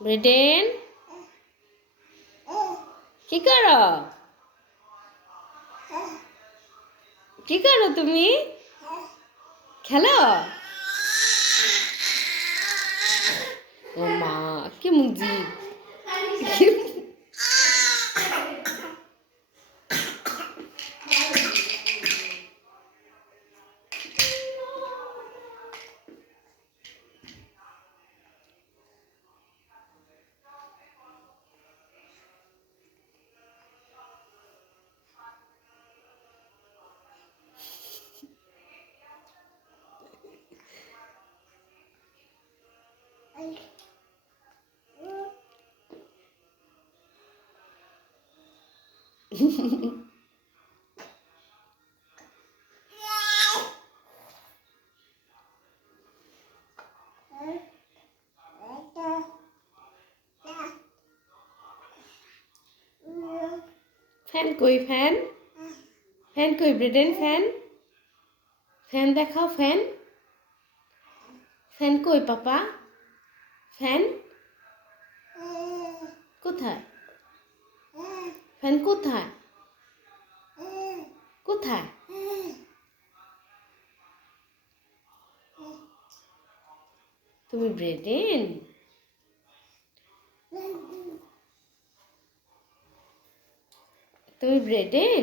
ব্রিটেন কি করো? কি করো তুমি? খেলো? ও মা, কি মুজিব! ফ্যান কই ফ্যান? ফ্যান কই ব্রিটেন ফ্যান? ফ্যান দেখাও ফ্যান। ফ্যান কই পাপা? ফ্যান কোথায়? ফ্যান কোথায়? কোথায়? তুমি ব্রিটেন? তুমি ব্রিটেন?